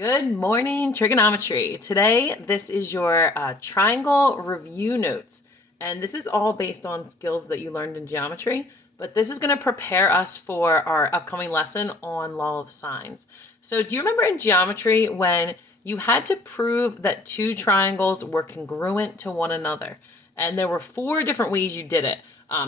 Good morning, trigonometry. Today, this is your triangle review notes. And this is all based on skills that you learned in geometry, but this is going to prepare us for our upcoming lesson on law of sines. So do you remember in geometry when you had to prove that two triangles were congruent to one another? And there were 4 different ways you did it.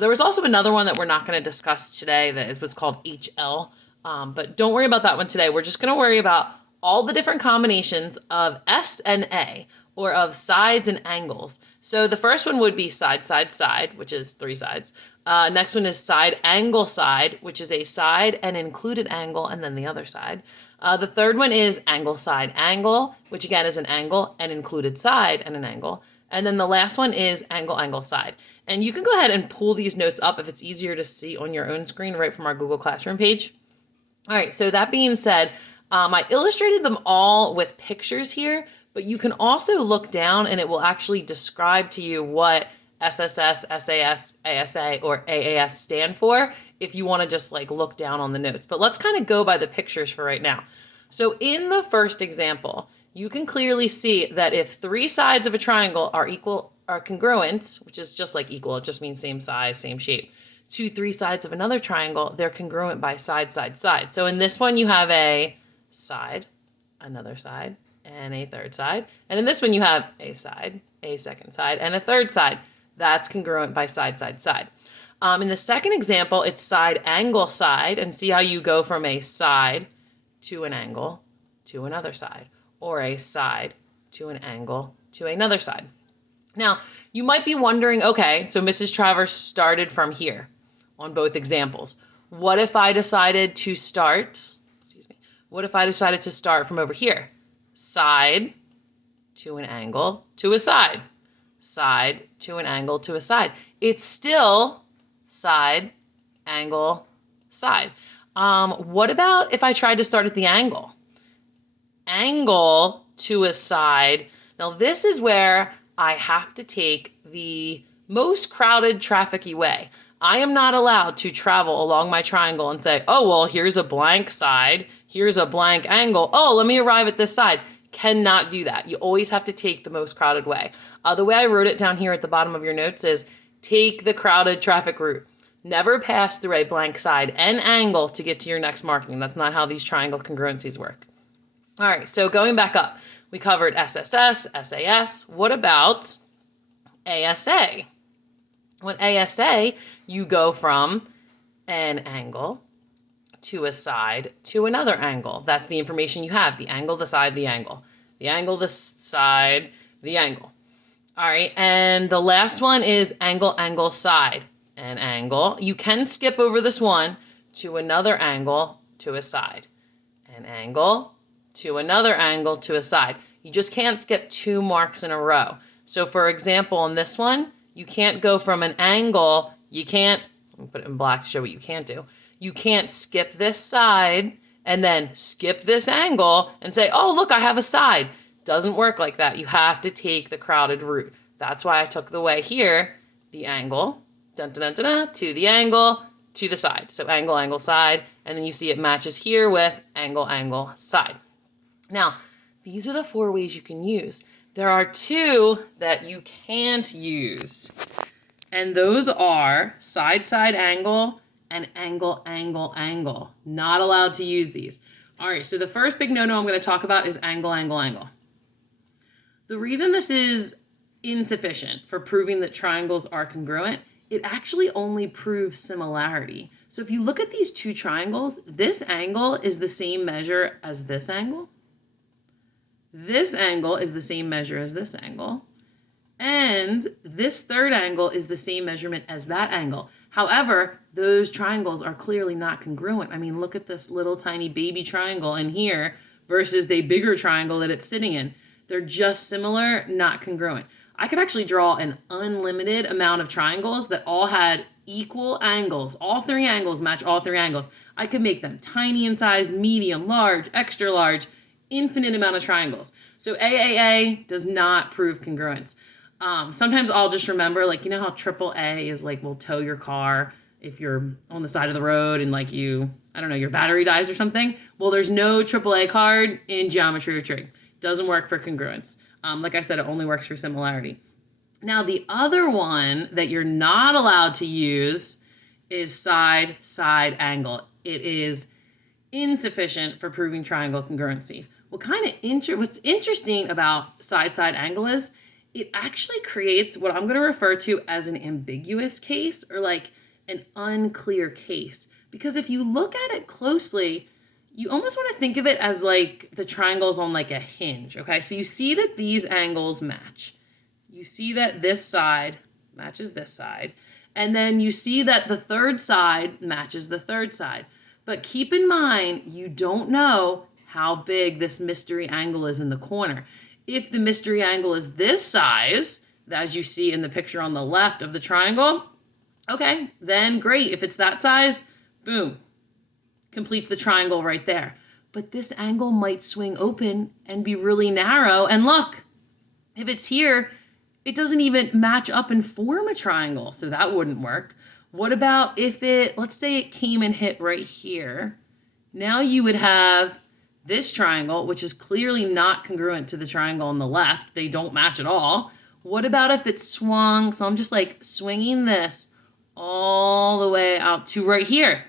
There was also another one that we're not going to discuss today that is what's called HL. But don't worry about that one today. We're just going to worry about all the different combinations of S and A, or of sides and angles. So the first one would be side, side, side, which is 3 sides. Next one is side, angle, side, which is a side and included angle, and then the other side. The third one is angle, side, angle, which again is an angle and included side and an angle. And then the last one is angle, angle, side. And you can go ahead and pull these notes up if it's easier to see on your own screen right from our Google Classroom page. All right, so that being said, I illustrated them all with pictures here, but you can also look down and it will actually describe to you what SSS, SAS, ASA, or AAS stand for if you want to just like look down on the notes. But let's kind of go by the pictures for right now. So in the first example, you can clearly see that if 3 sides of a triangle are congruent, which is just like equal, it just means same size, same shape, to 3 sides of another triangle, they're congruent by side, side, side. So in this one, you have a side, another side, and a third side. And in this one, you have a side, a second side, and a third side. That's congruent by side, side, side. In the second example, it's side, angle, side, and see how you go from a side to an angle to another side, or a side to an angle to another side. Now, you might be wondering, okay, so Mrs. Travers started from here on both examples. What if I decided to start from over here? Side to an angle to a side. Side to an angle to a side. It's still side, angle, side. What about if I tried to start at the angle? Angle to a side. Now this is where I have to take the most crowded, trafficy way. I am not allowed to travel along my triangle and say, oh, well, here's a blank side, here's a blank angle. Oh, let me arrive at this side. Cannot do that. You always have to take the most crowded way. The way I wrote it down here at the bottom of your notes is take the crowded traffic route. Never pass through a blank side and angle to get to your next marking. That's not how these triangle congruencies work. All right, so going back up, we covered SSS, SAS. What about ASA? When ASA, you go from an angle to a side to another angle. That's the information you have. The angle, the side, the angle. The angle, the side, the angle. All right, and the last one is angle, angle, side. An angle. You can skip over this one to another angle to a side. An angle to another angle to a side. You just can't skip 2 marks in a row. So for example, on this one, you can't go from an angle, let me put it in black to show what you can't do. You can't skip this side and then skip this angle and say, oh, look, I have a side. Doesn't work like that. You have to take the crowded route. That's why I took the way here, the angle, to the angle, to the side. So angle, angle, side, and then you see it matches here with angle, angle, side. Now, these are the 4 ways you can use. There are 2 that you can't use. And those are side, side, angle, and angle, angle, angle. Not allowed to use these. All right, so the first big no-no I'm going to talk about is angle, angle, angle. The reason this is insufficient for proving that triangles are congruent, it actually only proves similarity. So if you look at these 2 triangles, this angle is the same measure as this angle. This angle is the same measure as this angle. And this third angle is the same measurement as that angle. However, those triangles are clearly not congruent. I mean, look at this little tiny baby triangle in here versus the bigger triangle that it's sitting in. They're just similar, not congruent. I could actually draw an unlimited amount of triangles that all had equal angles. All 3 angles match all 3 angles. I could make them tiny in size, medium, large, extra large, infinite amount of triangles. So AAA does not prove congruence. Sometimes I'll just remember, like, you know how AAA is like, will tow your car if you're on the side of the road and like you I don't know, your battery dies or something. Well, there's no AAA card in geometry or trig. Doesn't work for congruence. Like I said, it only works for similarity. Now, the other one that you're not allowed to use is side-side angle. It is insufficient for proving triangle congruencies. What's interesting about side-side angle is it actually creates what I'm going to refer to as an ambiguous case, or like an unclear case. Because if you look at it closely, you almost want to think of it as like the triangles on like a hinge, okay? So you see that these angles match. You see that this side matches this side. And then you see that the third side matches the third side. But keep in mind, you don't know how big this mystery angle is in the corner. If the mystery angle is this size, as you see in the picture on the left of the triangle, okay, then great. If it's that size, boom, completes the triangle right there. But this angle might swing open and be really narrow. And look, if it's here, it doesn't even match up and form a triangle. So that wouldn't work. What about if let's say it came and hit right here. Now you would have this triangle, which is clearly not congruent to the triangle on the left. They don't match at all. What about if it swung? So I'm just like swinging this all the way out to right here.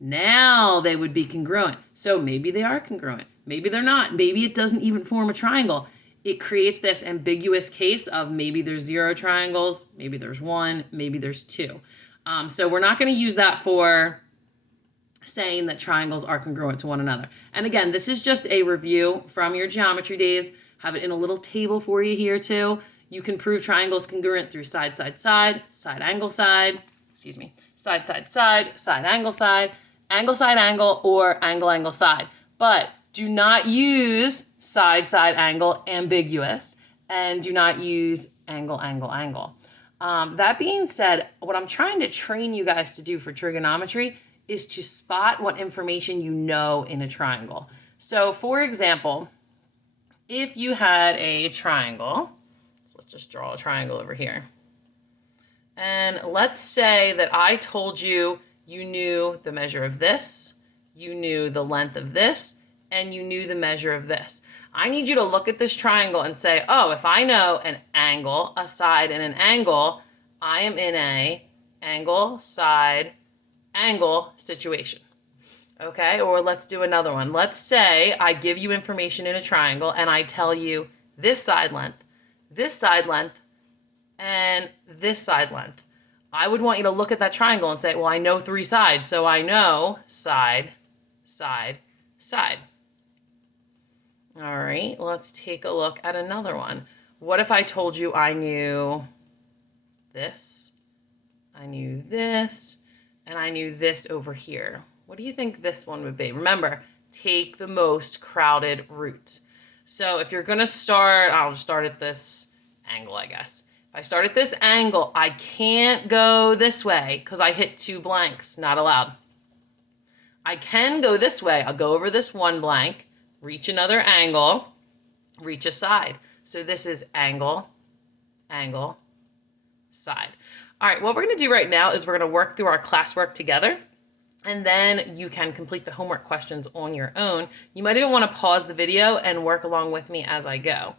Now they would be congruent. So maybe they are congruent. Maybe they're not. Maybe it doesn't even form a triangle. It creates this ambiguous case of maybe there's 0 triangles, maybe there's 1, maybe there's 2. So we're not going to use that for saying that triangles are congruent to one another. And again, this is just a review from your geometry days. Have it in a little table for you here too. You can prove triangles congruent through side, side, side, side, angle, side, side, side, side, side, angle, side, angle, or angle, angle, side. But do not use side, side, angle, ambiguous, and do not use angle, angle, angle. That being said, what I'm trying to train you guys to do for trigonometry is to spot what information you know in a triangle. So for example, if you had a triangle, so let's just draw a triangle over here. And let's say that I told you you knew the measure of this, you knew the length of this, and you knew the measure of this. I need you to look at this triangle and say, oh, if I know an angle, a side, and an angle, I am in a angle, side, angle situation. Okay, or let's do another one. Let's say I give you information in a triangle and I tell you this side length, and this side length. I would want you to look at that triangle and say, well, I know 3 sides, so I know side, side, side. All right, let's take a look at another one. What if I told you I knew this, I knew this, and I knew this over here? What do you think this one would be? Remember, take the most crowded route. So if you're going to start, I'll start at this angle, I guess. If I start at this angle, I can't go this way because I hit 2 blanks, not allowed. I can go this way. I'll go over this 1 blank, reach another angle, reach a side. So this is angle, angle, side. All right, what we're going to do right now is we're going to work through our classwork together, and then you can complete the homework questions on your own. You might even want to pause the video and work along with me as I go.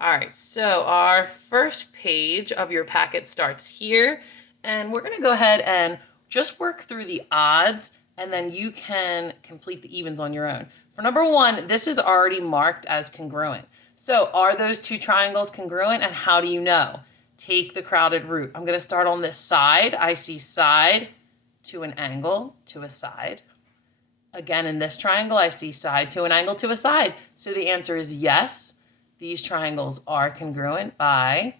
All right, so our first page of your packet starts here, and we're going to go ahead and just work through the odds, and then you can complete the evens on your own. For number 1, this is already marked as congruent. So are those 2 triangles congruent, and how do you know? Take the crowded route. I'm going to start on this side. I see side to an angle to a side. Again, in this triangle, I see side to an angle to a side. So the answer is yes. These triangles are congruent by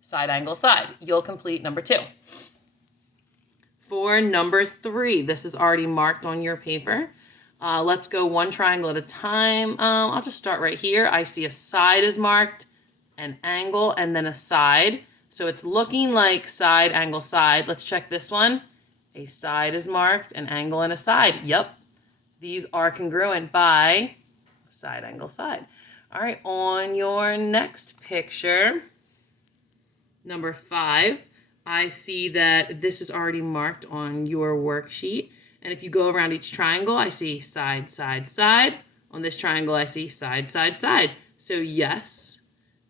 side, angle, side. You'll complete number 2. For number 3, this is already marked on your paper. Let's go 1 triangle at a time. I'll just start right here. I see a side is marked, an angle, and then a side. So it's looking like side, angle, side. Let's check this one. A side is marked, an angle, and a side. Yep. These are congruent by side, angle, side. All right, on your next picture, number 5, I see that this is already marked on your worksheet. And if you go around each triangle, I see side, side, side. On this triangle, I see side, side, side. So yes,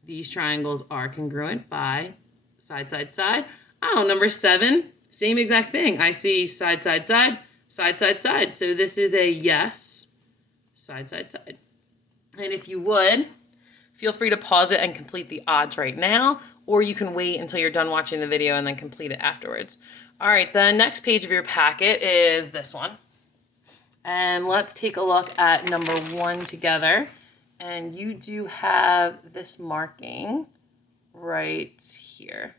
these triangles are congruent by side, side, side. Oh, number 7, same exact thing. I see side, side, side, side, side, side. So this is a yes, side, side, side. And if you would, feel free to pause it and complete the odds right now, or you can wait until you're done watching the video and then complete it afterwards. All right, the next page of your packet is this one. And let's take a look at number 1 together. And you do have this marking right here.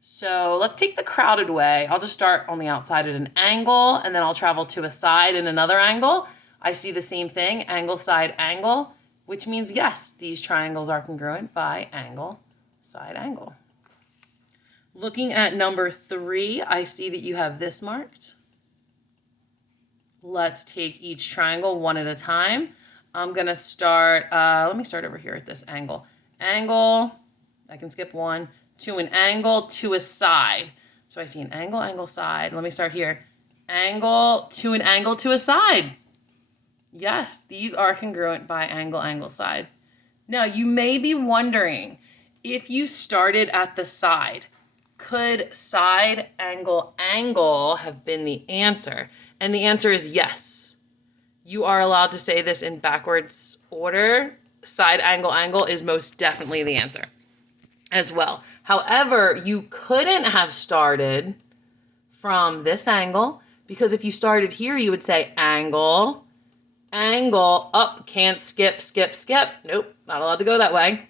So let's take the crowded way. I'll just start on the outside at an angle, and then I'll travel to a side in another angle. I see the same thing, angle, side, angle, which means yes, these triangles are congruent by angle, side, angle. Looking at number 3, I see that you have this marked. Let's take each triangle one at a time. I'm going to start, let me start over here at this angle. Angle, I can skip 1, to an angle, to a side. So I see an angle, angle, side. Let me start here. Angle, to a side. Yes, these are congruent by angle, angle, side. Now, you may be wondering, if you started at the side, could side, angle, angle have been the answer? And the answer is yes. You are allowed to say this in backwards order. Side, angle, angle is most definitely the answer as well. However, you couldn't have started from this angle, because if you started here, you would say angle, angle, up, can't skip, skip, skip. Nope, not allowed to go that way.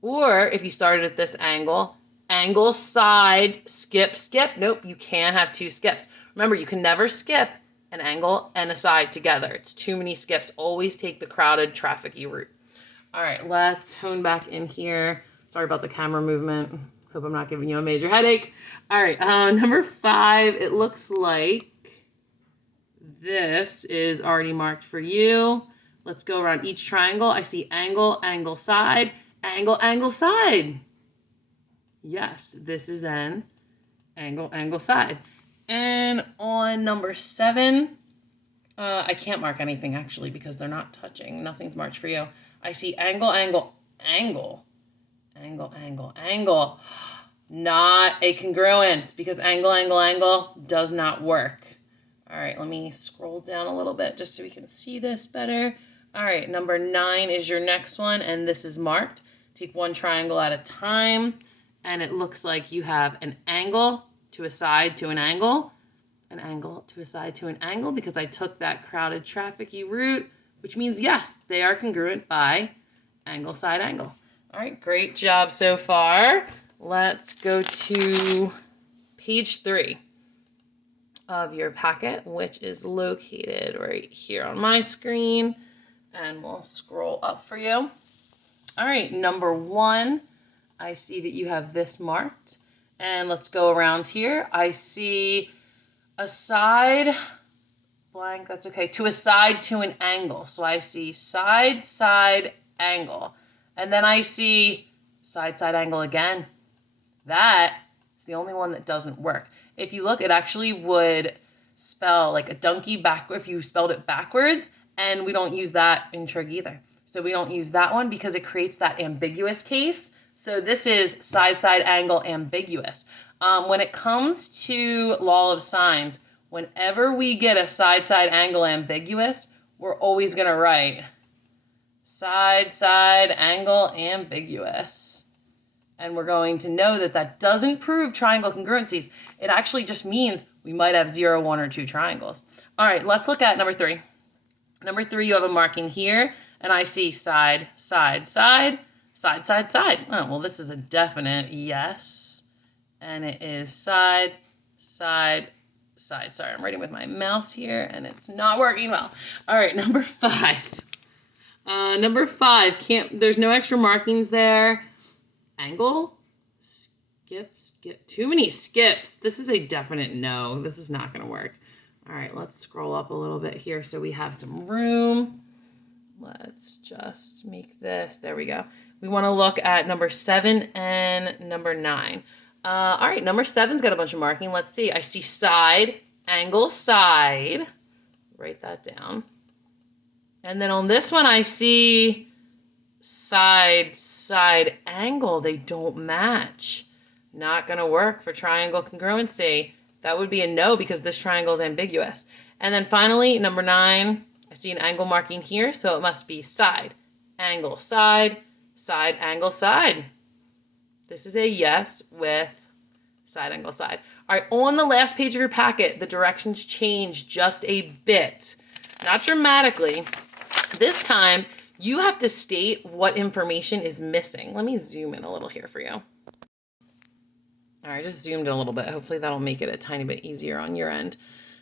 Or if you started at this angle, angle, side, skip, skip. Nope, you can't have 2 skips. Remember, you can never skip an angle and a side together. It's too many skips. Always take the crowded, trafficy route. All right, let's hone back in here. Sorry about the camera movement. Hope I'm not giving you a major headache. All right, number 5, it looks like this is already marked for you. Let's go around each triangle. I see angle, angle, side, angle, angle, side. Yes, this is an angle, angle, side. And on number 7, I can't mark anything actually because they're not touching. Nothing's marked for you. I see angle, angle, angle, angle, angle, angle. Not a congruence because angle, angle, angle does not work. All right, let me scroll down a little bit just so we can see this better. All right, number 9 is your next one, and this is marked. Take one triangle at a time, and it looks like you have an angle to a side to an angle to a side to an angle, because I took that crowded, trafficy route, which means yes, they are congruent by angle, side, angle. All right, great job so far. Let's go to page 3 of your packet, which is located right here on my screen, and we'll scroll up for you. All right, number 1, I see that you have this marked, and let's go around here. I see a side, blank, that's okay, to a side to an angle. So I see side, side, angle, and then I see side, side, angle again. That is the only one that doesn't work. If you look, it actually would spell like a donkey backward if you spelled it backwards, and we don't use that in Trig either. So we don't use that one because it creates that ambiguous case. So this is side, side, angle, ambiguous. When it comes to law of signs, whenever we get a side, side, angle, ambiguous, we're always going to write side, side, angle, ambiguous. And we're going to know that that doesn't prove triangle congruencies. It actually just means we might have 0, 1, or 2 triangles. All right, let's look at number 3. Number 3, you have a marking here, and I see side, side, side, side, side, side. Oh, well, this is a definite yes. And it is side, side, side. Sorry, I'm writing with my mouse here, and it's not working well. All right, number 5. Number 5, there's no extra markings there. Angle, skip, skip. Too many skips. This is a definite no. This is not going to work. All right, let's scroll up a little bit here so we have some room. Let's just make this. There we go. We want to look at number 7 and number 9. All right, number 7's got a bunch of marking. Let's see. I see side, angle side. Write that down. And then on this one, I see side angle. They don't match. Not going to work for triangle congruency. That would be a no because this triangle is ambiguous. And then finally, number 9, I see an angle marking here, so it must be side, angle, side, angle, side. This is a yes with side, angle, side. All right, on the last page of your packet, the directions change just a bit. Not dramatically. This time, you have to state what information is missing. Let me zoom in a little here for you. All right, just zoomed in a little bit. Hopefully that'll make it a tiny bit easier on your end.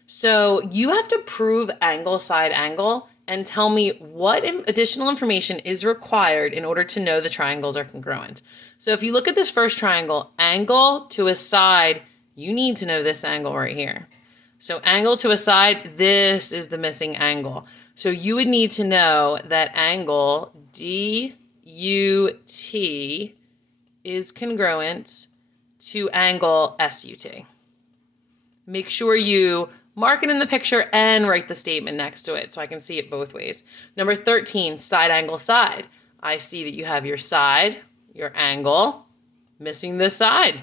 So you have to prove angle, side, angle, and tell me what additional information is required in order to know the triangles are congruent. So if you look at this first triangle, angle to a side, you need to know this angle right here. So angle to a side, this is the missing angle. So you would need to know that angle DUT is congruent to angle SUT. Make sure you mark it in the picture and write the statement next to it so I can see it both ways. Number 13, side, angle, side. I see that you have your side, your angle, missing this side.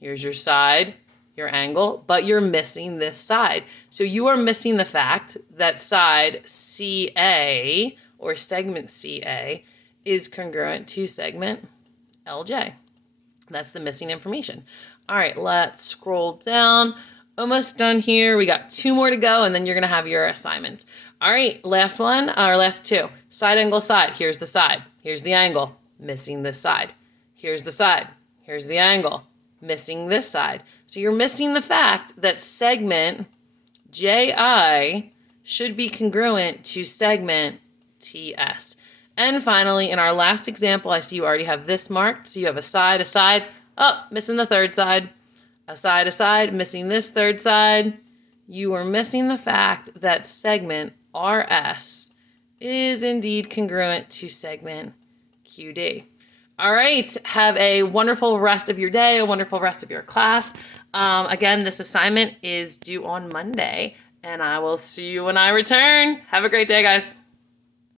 Here's your side, your angle, but you're missing this side. So you are missing the fact that side CA or segment CA is congruent to segment LJ. That's the missing information. All right, let's scroll down. Almost done here. We got 2 more to go, and then you're going to have your assignment. All right, last one, or last 2. Side, angle, side. Here's the side. Here's the angle. Missing this side. Here's the side. Here's the angle. Missing this side. So you're missing the fact that segment JI should be congruent to segment TS. And finally, in our last example, I see you already have this marked. So you have a side, oh, missing the third side. A side, missing this third side. You are missing the fact that segment RS is indeed congruent to segment QD. All right, have a wonderful rest of your day, a wonderful rest of your class. Again, this assignment is due on Monday, and I will see you when I return. Have a great day, guys.